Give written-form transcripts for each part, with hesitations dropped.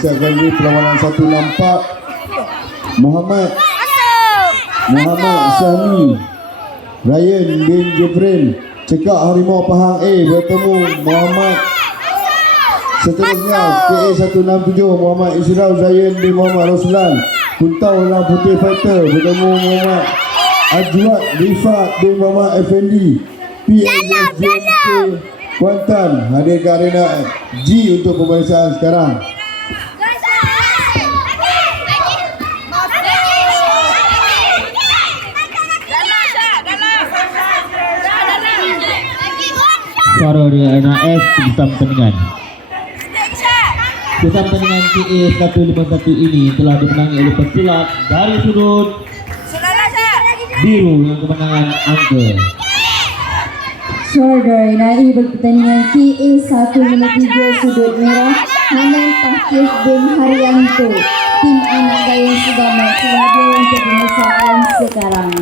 Persiapkan diri perlawanan satu nampak. Muhammad Sani Ryan bin Jefrin Cekak Harimau Pahang A bertemu Muhammad. Seterusnya KA167 Muhammad Israel Zayan bin Muhammad Roslan Kuntau Orang Putih Fighter bertemu Muhammad Ajwat Rifat bin Muhammad Effendi PSJMK Kuantan hadir ke arena G untuk pemeriksaan sekarang. Suara di arena F bersama pertandingan. Bersama pertandingan KA151 ini telah dimenangi oleh pesilat dari sudut biru yang kemenangan angka. Suara naik berpertandingan KA153 sudut merah Hanan Tahkif bin Haryanto. Tim anak gayung Sugama telah hadir untuk pemeriksaan sekarang.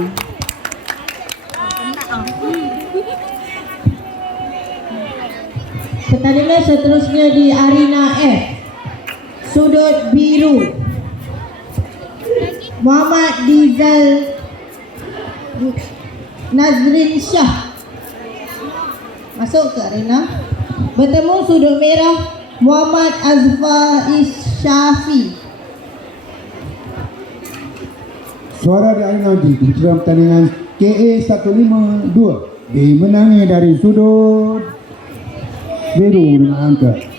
Pertandingan seterusnya di arena F sudut biru Muhammad Dizal Nazrin Shah masuk ke arena bertemu sudut merah Muhammad Azfar Syafi. Suara di arena G kebetulan pertandingan KA152 dimenangi dari sudut biru dengan angka